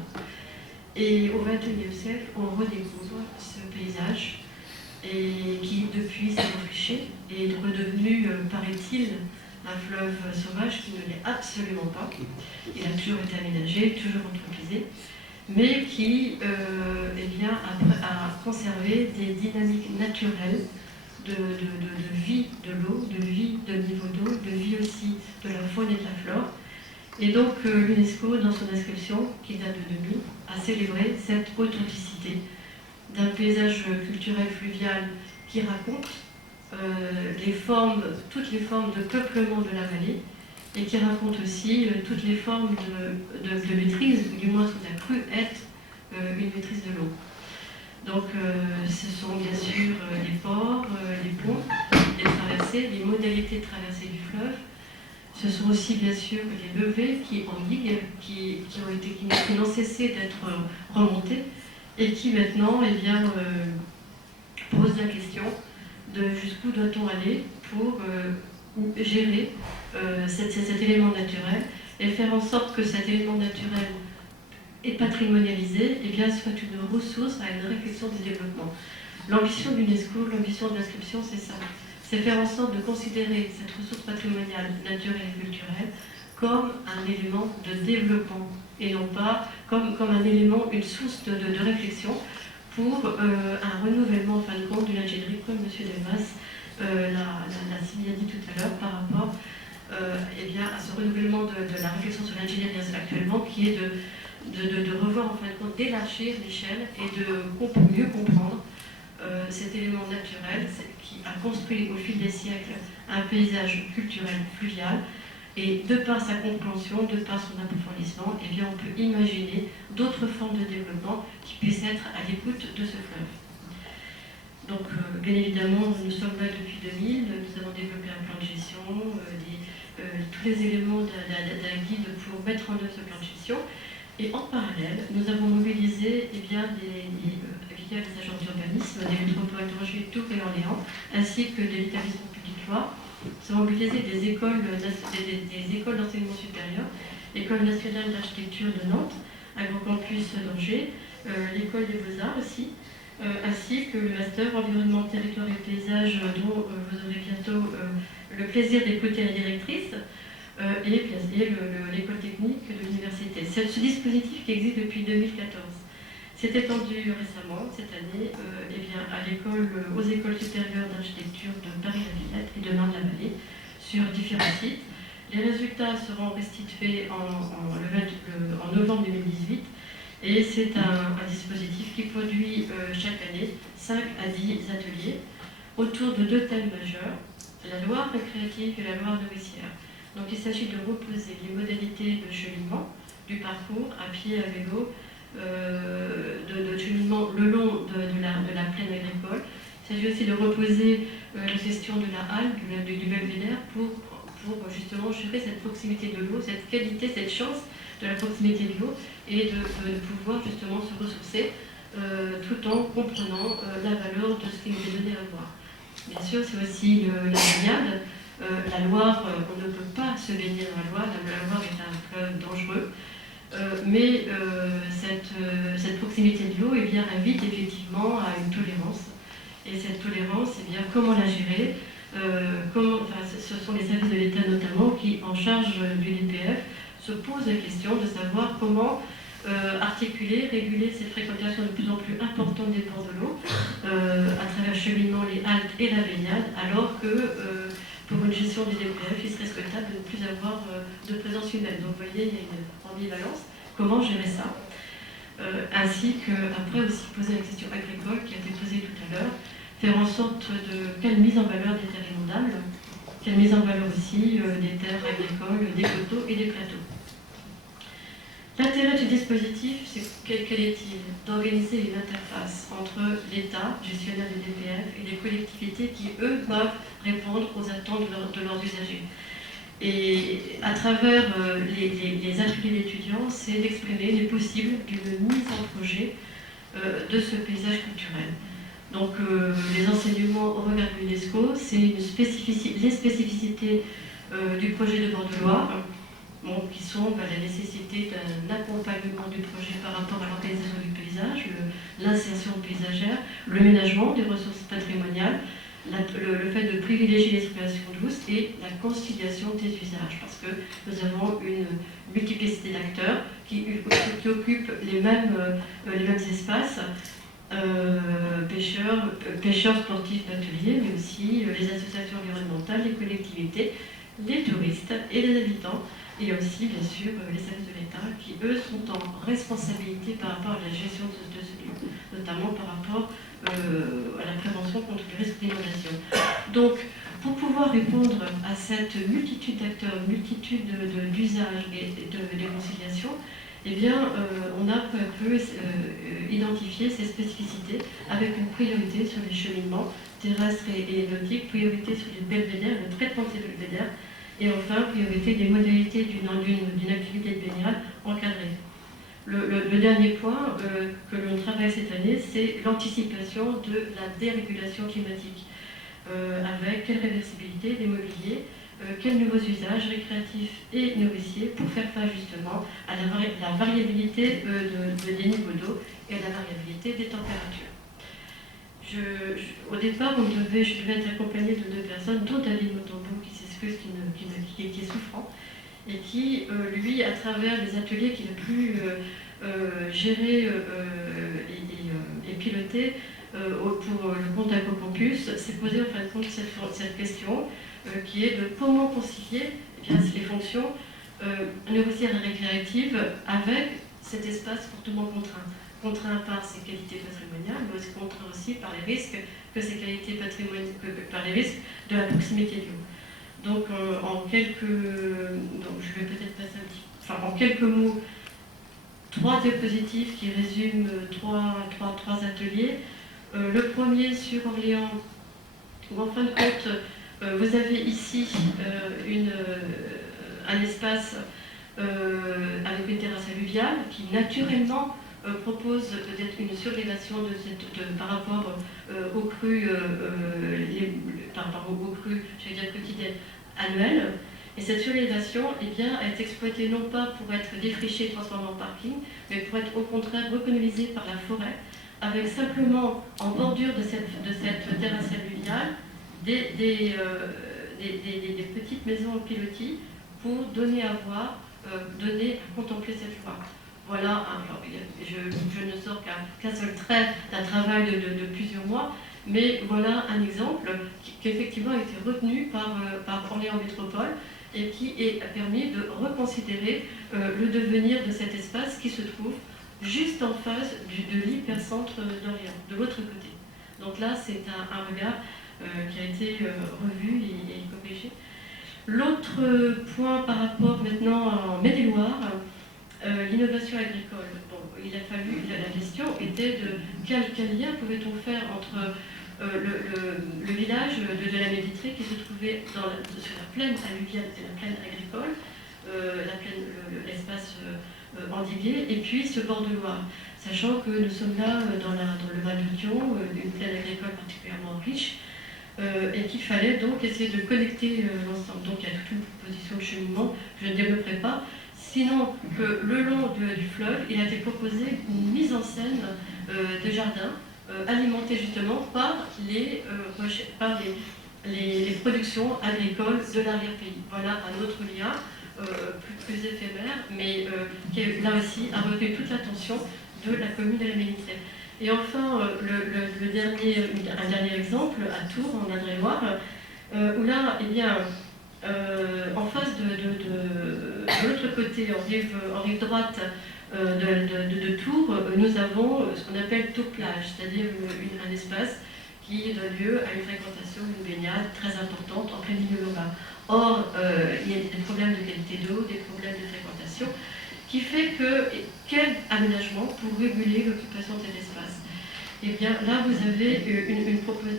Et au XXIe siècle, on redécouvre ce paysage et qui, depuis, s'est enfriché et est redevenu, paraît-il, un fleuve sauvage qui ne l'est absolument pas. Il a toujours été aménagé, toujours entreprisé, mais qui a conservé des dynamiques naturelles de vie de l'eau, de vie de niveau d'eau, de vie aussi de la faune et de la flore. Et donc l'UNESCO, dans son inscription, qui date de 2000, a célébré cette authenticité d'un paysage culturel fluvial qui raconte toutes les formes de peuplement de la vallée, et qui raconte aussi toutes les formes de maîtrise, ou du moins ce qu'on a cru être une maîtrise de l'eau. Donc ce sont bien sûr les ports, les ponts, les traversées, les modalités de traversée du fleuve. Ce sont aussi bien sûr les levées qui endiguent, qui n'ont cessé d'être remontées et qui maintenant posent la question de jusqu'où doit-on aller pour gérer cet élément naturel et faire en sorte que cet élément naturel est patrimonialisé et bien soit une ressource à une réflexion du développement. L'ambition de l'UNESCO, l'ambition de l'inscription, c'est ça. C'est faire en sorte de considérer cette ressource patrimoniale, naturelle et culturelle comme un élément de développement et non pas comme un élément, une source de réflexion pour un renouvellement en fin de compte de l'ingénierie, comme M. Delmas l'a si bien dit tout à l'heure par rapport à ce renouvellement de la réflexion sur l'ingénierie actuellement, qui est de revoir en fin de compte, d'élargir l'échelle et de mieux comprendre cet élément naturel qui a construit au fil des siècles un paysage culturel fluvial. Et de par sa compréhension, de par son approfondissement, eh bien, on peut imaginer d'autres formes de développement qui puissent être à l'écoute de ce fleuve. Donc, bien évidemment, nous sommes là depuis 2000, nous avons développé un plan de gestion, tous les éléments d'un guide pour mettre en œuvre ce plan de gestion. Et en parallèle, nous avons mobilisé via les agences d'urbanisme des métropoles d'Angers, Tours et Orléans, ainsi que de l'établissement public Loire. Nous avons mobilisé des écoles d'enseignement supérieur, l'École nationale d'architecture de Nantes, Agrocampus d'Angers, l'École des Beaux-Arts aussi, ainsi que le master environnement, territoire et paysage dont vous aurez bientôt le plaisir d'écouter la directrice, et l'école technique de l'université. C'est ce dispositif qui existe depuis 2014. C'est étendu récemment, cette année, aux écoles supérieures d'architecture de Paris-la-Villette et de Marne-la-Vallée, sur différents sites. Les résultats seront restitués en novembre 2018, et c'est un dispositif qui produit chaque année 5 à 10 ateliers autour de 2 thèmes majeurs, la Loire récréative et la Loire nourricière. Donc il s'agit de reposer les modalités de cheminement, du parcours à pied, à vélo, de cheminement le long de la plaine agricole. Il s'agit aussi de reposer la question de la halle, du belvédère, pour justement gérer cette proximité de l'eau, cette qualité, cette chance de la proximité de l'eau, et de pouvoir justement se ressourcer tout en comprenant la valeur de ce qui nous est donné à voir. Bien sûr, c'est aussi la baignade. La Loire, on ne peut pas se baigner dans la Loire. La Loire est un fleuve dangereux. Mais cette proximité de l'eau invite effectivement à une tolérance. Et cette tolérance, comment la gérer ce sont les services de l'État notamment qui, en charge du DPF, se posent la question de savoir comment articuler, réguler cette fréquentation de plus en plus importante des bords de l'eau à travers le cheminement, les haltes et la baignade, alors que pour une gestion du DPF, il serait souhaitable de ne plus avoir de présence humaine. Donc vous voyez, il y a une ambivalence. Comment gérer ça ainsi qu'après aussi poser la question agricole qui a été posée tout à l'heure, faire en sorte de quelle mise en valeur des terres inondables, quelle mise en valeur aussi des terres agricoles, des coteaux et des plateaux. L'intérêt du dispositif, c'est quel est-il? D'organiser une interface entre l'État, gestionnaire du DPF, et les collectivités qui, eux, doivent répondre aux attentes de leurs usagers. Et à travers les ateliers d'étudiants, c'est d'exprimer les possibles d'une mise en projet de ce paysage culturel. Donc les enseignements au regard de l'UNESCO, c'est les spécificités du projet de bord de Loire, qui sont la nécessité d'un accompagnement du projet par rapport à l'organisation du paysage, l'insertion paysagère, le ménagement des ressources patrimoniales, le fait de privilégier l'exploitation douce et la conciliation des usages, parce que nous avons une multiplicité d'acteurs qui occupent les mêmes espaces, pêcheurs, sportifs d'ateliers, mais aussi les associations environnementales, les collectivités, les touristes et les habitants. Il y a aussi, bien sûr, les services de l'État qui, eux, sont en responsabilité par rapport à la gestion de ce lieu, notamment par rapport à la prévention contre les risques d'inondation. Donc, pour pouvoir répondre à cette multitude d'acteurs, multitude d'usages et de conciliation, on a peu à peu identifié ces spécificités avec une priorité sur les cheminements terrestres et nautiques, priorité sur les belvédères, le traitement de ces belvédères, et enfin, priorité des modalités d'une activité de baignade encadrée. Le dernier point que l'on travaille cette année, c'est l'anticipation de la dérégulation climatique. Avec quelle réversibilité des mobiliers, quels nouveaux usages récréatifs et nourriciers pour faire face justement à la variabilité des niveaux d'eau et à la variabilité des températures. Au départ, je devais être accompagnée de 2 personnes, dont David Motombo, qui s'excuse, qui est souffrant, et qui, lui, à travers les ateliers qu'il a pu gérer et piloter pour le compte d'Acocampus, s'est posé en fin de compte cette question qui est de comment concilier les fonctions nourricières et récréatives avec cet espace fortement contraint. Contraint par ses qualités patrimoniales, mais aussi contraint aussi par les risques que ces qualités patrimoniales, par les risques de la proximité de l'eau. Donc, je vais peut-être passer en quelques mots, 3 diapositifs qui résument 3 ateliers. Le premier sur Orléans, où en fin de compte, vous avez ici un espace avec une terrasse alluviale qui naturellement propose peut-être une surélévation par rapport aux crues, j'allais dire quotidiennes, annuelles. Et cette surélévation est exploitée non pas pour être défrichée et transformée en parking, mais pour être au contraire recolonisée par la forêt, avec simplement en bordure de cette terrasse alluviale des petites maisons en pilotis pour donner à voir, donner à contempler cette Loire. Voilà, je ne sors qu'un seul trait d'un travail de plusieurs mois, mais voilà un exemple qui effectivement a été retenu par Orléans Métropole et qui a permis de reconsidérer le devenir de cet espace qui se trouve juste en face de l'hypercentre d'Orléans, de l'autre côté. Donc là, c'est un regard qui a été revu et corrigé. L'autre point par rapport maintenant en Maine-et-Loire, l'innovation agricole. Bon, la question était de quel lien pouvait-on faire entre le village de la Méditrée qui se trouvait sur la plaine alluviale et la plaine agricole, l'espace endigué, et puis ce bord de Loire. Sachant que nous sommes là dans le Val de Thion, une plaine agricole particulièrement riche, et qu'il fallait donc essayer de connecter l'ensemble. Donc il y a toute une proposition de cheminement, je ne développerai pas, sinon que le long du fleuve, il a été proposé une mise en scène de jardins alimentés justement par les productions agricoles de l'arrière-pays. Voilà un autre lien plus éphémère, mais qui là aussi a retenu toute l'attention de la commune de la Méditrée. Et enfin, un dernier exemple, à Tours, en Indre-et-Loire, où là, eh bien, en face de l'autre côté, en rive droite de Tours, nous avons ce qu'on appelle Tours-Plage, c'est-à-dire un espace qui donne lieu à une fréquentation, une baignade très importante en plein milieu urbain. Or, il y a des problèmes de qualité d'eau, des problèmes de fréquentation, qui fait que quel aménagement pour réguler l'occupation de cet espace? Eh bien, là, vous avez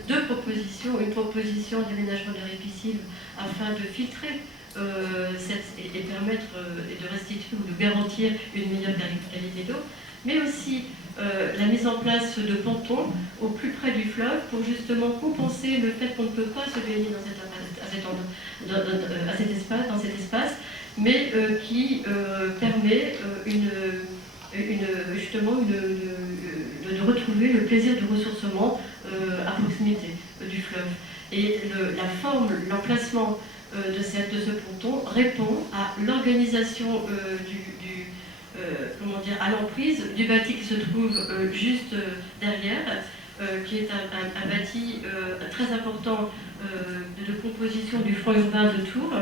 deux propositions. Une proposition d'aménagement de la piscine afin de filtrer et permettre de restituer ou de garantir une meilleure qualité d'eau, mais aussi la mise en place de pontons au plus près du fleuve pour justement compenser le fait qu'on ne peut pas se baigner dans cet espace, mais qui permet justement de retrouver le plaisir du ressourcement à proximité du fleuve. Et la forme, l'emplacement de ce ponton répond à l'organisation à l'emprise du bâti qui se trouve juste derrière, qui est un bâti très important de composition du front urbain de Tours,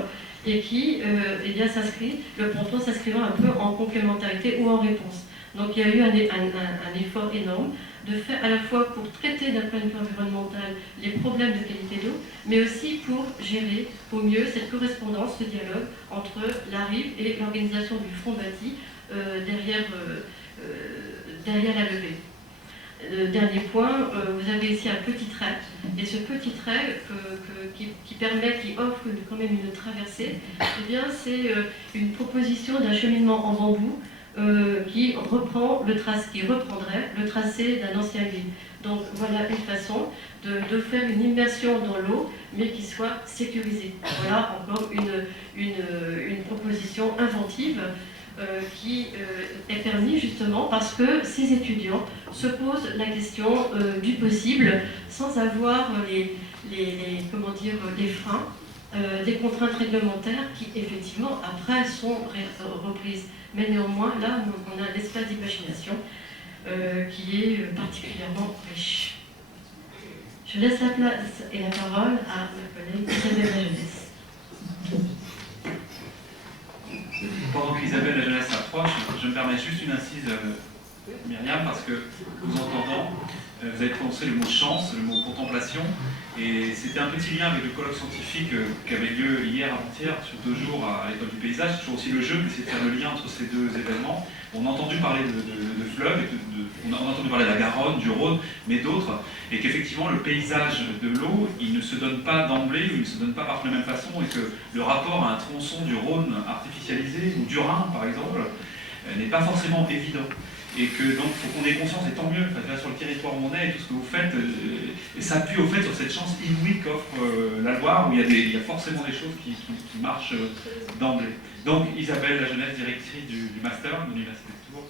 et qui le ponton s'inscrivant un peu en complémentarité ou en réponse. Donc il y a eu un effort énorme de faire à la fois pour traiter d'un point de vue environnemental les problèmes de qualité d'eau, mais aussi pour gérer au mieux cette correspondance, ce dialogue entre la rive et l'organisation du front bâti derrière la levée. Dernier point, vous avez ici un petit trait, et ce petit trait qui offre quand même une traversée, eh bien c'est une proposition d'un cheminement en bambou qui reprendrait le tracé d'un ancien ville. Donc voilà une façon de faire une immersion dans l'eau, mais qui soit sécurisée. Voilà encore une proposition inventive qui est permis justement parce que ces étudiants se posent la question du possible sans avoir les freins, des contraintes réglementaires qui effectivement après sont reprises. Mais néanmoins, là, on a l'espace d'imagination qui est particulièrement riche. Je laisse la place et la parole à ma collègue Isabelle Lajeunesse. Pendant qu'Isabelle Lajeunesse s'approche, je me permets juste une incise, Myriam, parce que vous entendant, vous avez prononcé le mot chance, le mot contemplation, et c'était un petit lien avec le colloque scientifique qui avait lieu hier avant-hier, sur 2 jours à l'école du paysage. C'est toujours aussi le jeu, d'essayer de faire le lien entre ces deux événements. On a entendu parler de fleuves, on a entendu parler de la Garonne, du Rhône, mais d'autres, et qu'effectivement le paysage de l'eau, il ne se donne pas d'emblée, ou il ne se donne pas partout de la même façon, et que le rapport à un tronçon du Rhône artificialisé, ou du Rhin par exemple, n'est pas forcément évident. Et que donc il faut qu'on ait conscience, et tant mieux, sur le territoire où on est, et tout ce que vous faites s'appuie au fait sur cette chance inouïe qu'offre la Loire, où il y a forcément des choses qui marchent d'emblée. Donc Isabelle Lajeunesse, directrice du master de l'Université de Tours.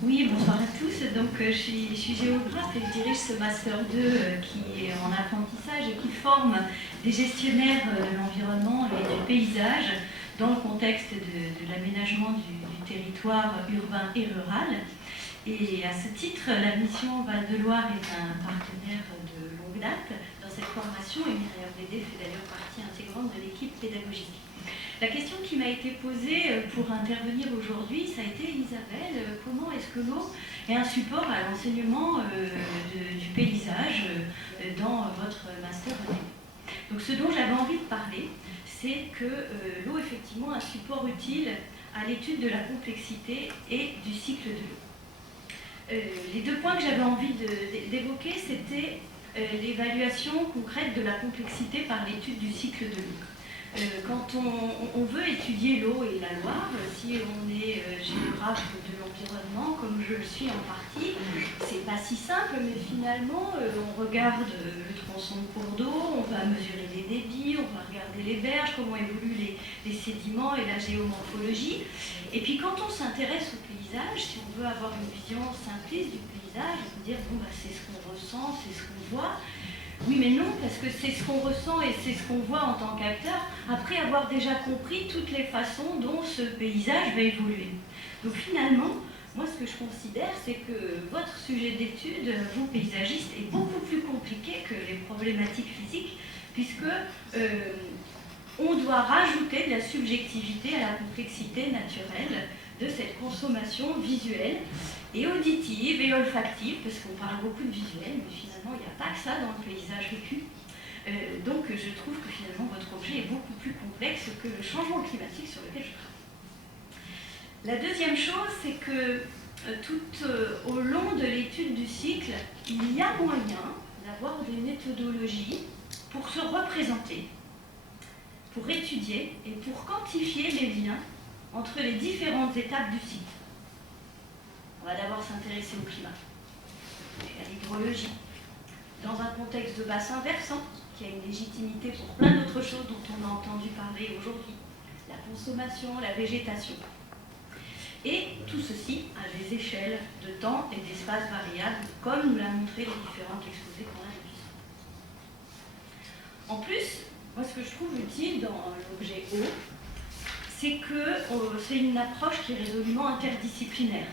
Oui, bonsoir à tous. Donc, je suis géographe et je dirige ce Master 2 qui est en apprentissage et qui forme des gestionnaires de l'environnement et du paysage dans le contexte de l'aménagement du territoire urbain et rural. Et à ce titre, la mission Val de Loire est un partenaire de longue date dans cette formation, et Myriam Bédé fait d'ailleurs partie intégrante de l'équipe pédagogique. La question qui m'a été posée pour intervenir aujourd'hui, ça a été, Isabelle, comment est-ce que l'eau est un support à l'enseignement du paysage dans votre master ENEM. Donc ce dont j'avais envie de parler, c'est que l'eau est effectivement un support utile à l'étude de la complexité et du cycle de l'eau. Les deux points que j'avais envie d'évoquer, c'était l'évaluation concrète de la complexité par l'étude du cycle de l'eau. Quand on veut étudier l'eau et la Loire, si on est géographe de l'environnement, comme je le suis en partie, c'est pas si simple, mais finalement, on regarde le tronçon de cours d'eau, on va mesurer les débits, on va regarder les berges, comment évoluent les sédiments et la géomorphologie. Et puis quand on s'intéresse au paysage, si on veut avoir une vision simpliste du paysage, on peut dire, bon, bah, c'est ce qu'on ressent, c'est ce qu'on voit. Oui, mais non, parce que c'est ce qu'on ressent et c'est ce qu'on voit en tant qu'acteur, après avoir déjà compris toutes les façons dont ce paysage va évoluer. Donc finalement, moi ce que je considère, c'est que votre sujet d'étude, vous paysagistes, est beaucoup plus compliqué que les problématiques physiques, puisque on doit rajouter de la subjectivité à la complexité naturelle de cette consommation visuelle et auditive et olfactive, parce qu'on parle beaucoup de visuel, mais finalement il n'y a pas que ça dans le paysage vécu. Donc je trouve que finalement votre objet est beaucoup plus complexe que le changement climatique sur lequel je travaille. La deuxième chose, c'est que tout au long de l'étude du cycle, il y a moyen d'avoir des méthodologies pour se représenter, pour étudier et pour quantifier les liens entre les différentes étapes du cycle. On va d'abord s'intéresser au climat, à l'hydrologie, dans un contexte de bassin versant, qui a une légitimité pour plein d'autres choses dont on a entendu parler aujourd'hui, la consommation, la végétation. Et tout ceci à des échelles de temps et d'espace variables, comme nous l'a montré les différents exposés qu'on a depuis ça. En plus, moi ce que je trouve utile dans l'objet eau, c'est que c'est une approche qui est résolument interdisciplinaire,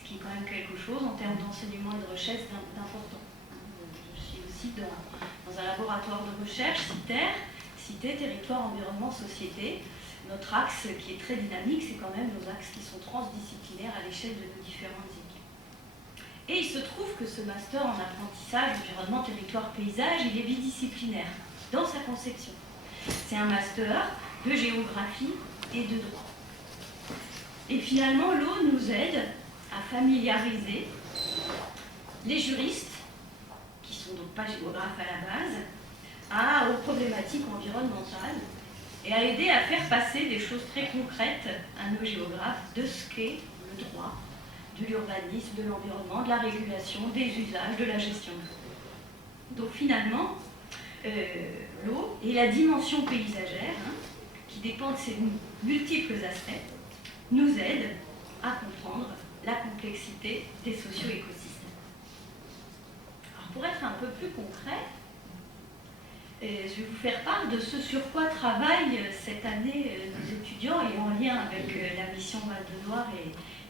ce qui est quand même quelque chose en termes d'enseignement et de recherche d'important. Je suis aussi dans un laboratoire de recherche, CITER, Cité, Territoire, Environnement, Société. Notre axe qui est très dynamique, c'est quand même nos axes qui sont transdisciplinaires à l'échelle de nos différentes équipes. Et il se trouve que ce master en apprentissage, environnement, territoire, paysage, il est bidisciplinaire dans sa conception. C'est un master de géographie et de droit. Et finalement, l'eau nous aide à familiariser les juristes, qui sont donc pas géographes à la base, aux problématiques environnementales et à aider à faire passer des choses très concrètes à nos géographes de ce qu'est le droit, de l'urbanisme, de l'environnement, de la régulation, des usages, de la gestion de l'eau. Donc finalement, l'eau et la dimension paysagère, qui dépend de ces multiples aspects, nous aident à comprendre la complexité des socio-écosystèmes. Alors pour être un peu plus concret, je vais vous faire part de ce sur quoi travaillent cette année nos étudiants et en lien avec la mission Val-de-Loire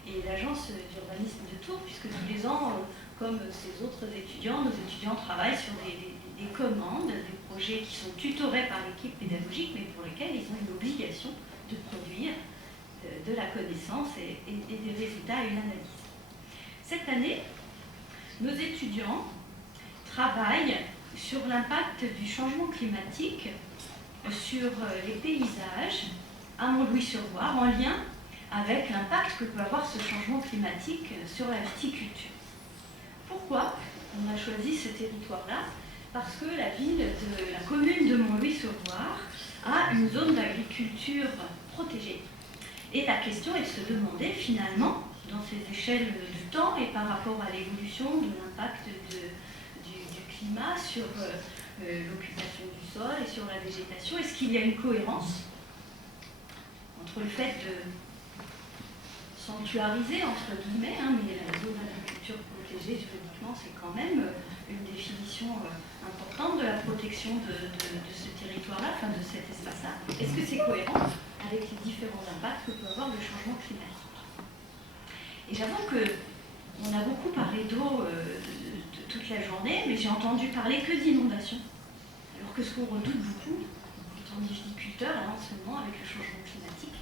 et l'agence d'urbanisme de Tours, puisque tous les ans, comme ces autres étudiants, nos étudiants travaillent sur des commandes, des projets qui sont tutorés par l'équipe pédagogique, mais pour lesquels ils ont une obligation de produire de la connaissance et des résultats et une analyse. Cette année, nos étudiants travaillent sur l'impact du changement climatique sur les paysages à Montlouis-sur-Loire, en lien avec l'impact que peut avoir ce changement climatique sur la viticulture. Pourquoi on a choisi ce territoire-là? Parce que la commune de Montlouis-sur-Loire a une zone d'agriculture protégée. Et la question est de se demander finalement, dans ces échelles de temps et par rapport à l'évolution de l'impact du climat sur l'occupation du sol et sur la végétation, est-ce qu'il y a une cohérence entre le fait de sanctuariser, entre guillemets, mais la zone d'agriculture protégée juridiquement, c'est quand même une définition importante de la protection de ce territoire-là, enfin de cet espace-là. Est-ce que c'est cohérent avec les différents impacts que peut avoir le changement climatique? Et j'avoue qu'on a beaucoup parlé d'eau toute la journée, mais j'ai entendu parler que d'inondations. Alors que ce qu'on redoute beaucoup, étant viticulteur, là, en ce moment, avec le changement climatique,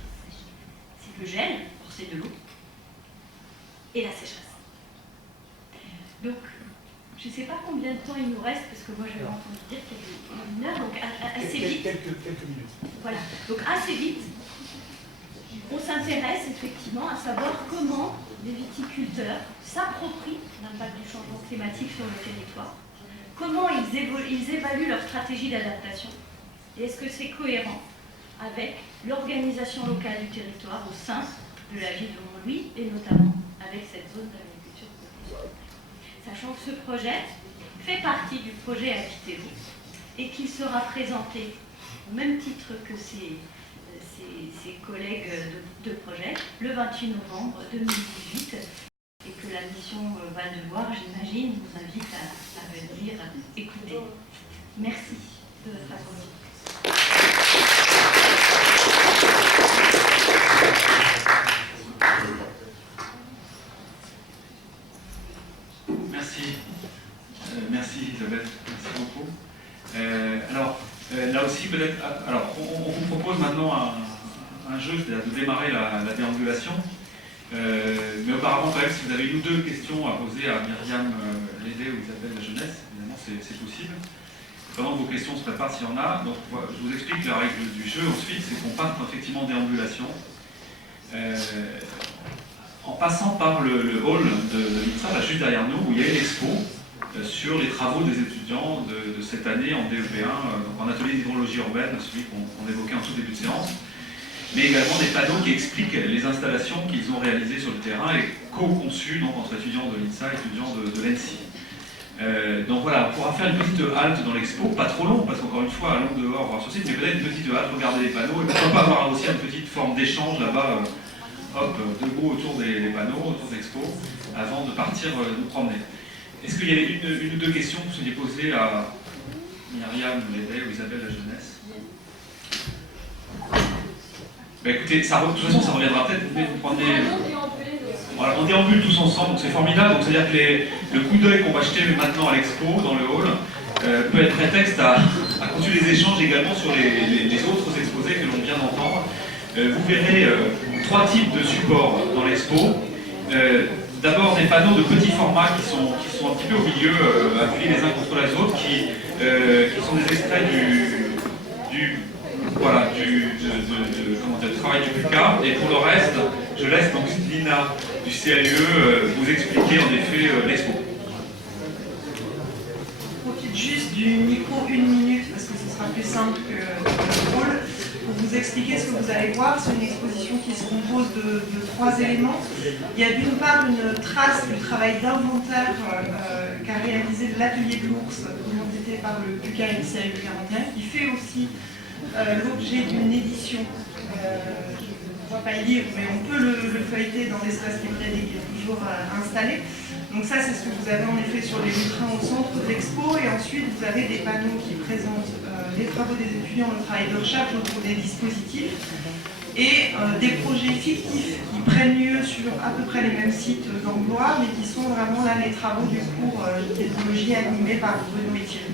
c'est le gel, forcé de l'eau, et la sécheresse. Donc, je ne sais pas combien de temps il nous reste, parce que moi j'avais entendu dire qu'il y avait une heure, donc assez vite. Quelques minutes. Voilà, donc assez vite, on s'intéresse effectivement à savoir comment les viticulteurs s'approprient l'impact du changement climatique sur le territoire, comment ils évaluent leur stratégie d'adaptation, et est-ce que c'est cohérent avec l'organisation locale du territoire au sein de la ville de Montlouis, et notamment avec cette zone d'agriculture protégée. Sachant que ce projet fait partie du projet Habitez-vous et qu'il sera présenté au même titre que ses collègues de projet le 28 novembre 2018 et que la mission Val de Loire, j'imagine, vous invite à venir écouter. Merci de votre attention. Merci Isabelle, merci beaucoup. Là aussi peut-être, on vous propose maintenant un jeu, c'est-à-dire de démarrer la déambulation. Mais auparavant, quand même, si vous avez une ou deux questions à poser à Myriam Lédé ou Isabelle La Jeunesse, évidemment c'est possible. Pendant que vos questions se préparent s'il y en a, donc je vous explique la règle du jeu ensuite, c'est qu'on part effectivement en déambulation. En passant par le hall de l'INSA, là juste derrière nous, où il y a une expo sur les travaux des étudiants de cette année en DEP1, donc en atelier d'hydrologie urbaine, celui qu'on évoquait en tout début de séance, mais également des panneaux qui expliquent les installations qu'ils ont réalisées sur le terrain et co-conçues entre étudiants de l'INSA et étudiants de l'ENSI. Donc voilà, on pourra faire une petite halte dans l'expo, pas trop long, parce qu'encore une fois, allons dehors voir sur site, mais peut-être une petite halte, regarder les panneaux, et pourquoi pas avoir aussi une petite forme d'échange là-bas, debout autour des panneaux, autour de l'expo, avant de partir nous promener. Est-ce qu'il y avait une ou deux questions que vous souhaitiez poser à Myriam Lédé ou Isabelle La Jeunesse? Écoutez, de toute façon, ça reviendra peut-être, vous prenez... Voilà, on déambule tous ensemble, donc c'est formidable. Donc c'est-à-dire que le coup d'œil qu'on va jeter maintenant à l'expo, dans le hall, peut être prétexte à continuer les échanges également sur les autres exposés que l'on vient d'entendre. Vous verrez trois types de supports dans l'expo. D'abord des panneaux de petit format qui sont un petit peu au milieu, appuyés les uns contre les autres, qui sont des extraits du travail du PUCA. Et pour le reste, je laisse donc Lina du CAUE vous expliquer en effet l'expo. Je profite juste du micro une minute parce que ce sera plus simple que le rôle. Pour vous expliquer ce que vous allez voir, c'est une exposition qui se compose de trois éléments. Il y a d'une part une trace du travail d'inventaire qu'a réalisé l'atelier de l'ours, commandité par le PUCA et le CAUE 41, qui fait aussi l'objet d'une édition. On ne va pas y lire, mais on peut le feuilleter dans l'espace librairie qui est toujours installé. Donc ça, c'est ce que vous avez en effet sur les vitrins au centre de l'expo. Et ensuite, vous avez des panneaux qui présentent les travaux des étudiants, le travail de recherche autour des dispositifs et des projets fictifs qui prennent lieu sur à peu près les mêmes sites d'emploi, mais qui sont vraiment là les travaux du cours d'hydrologie animés par Bruno et Thierry.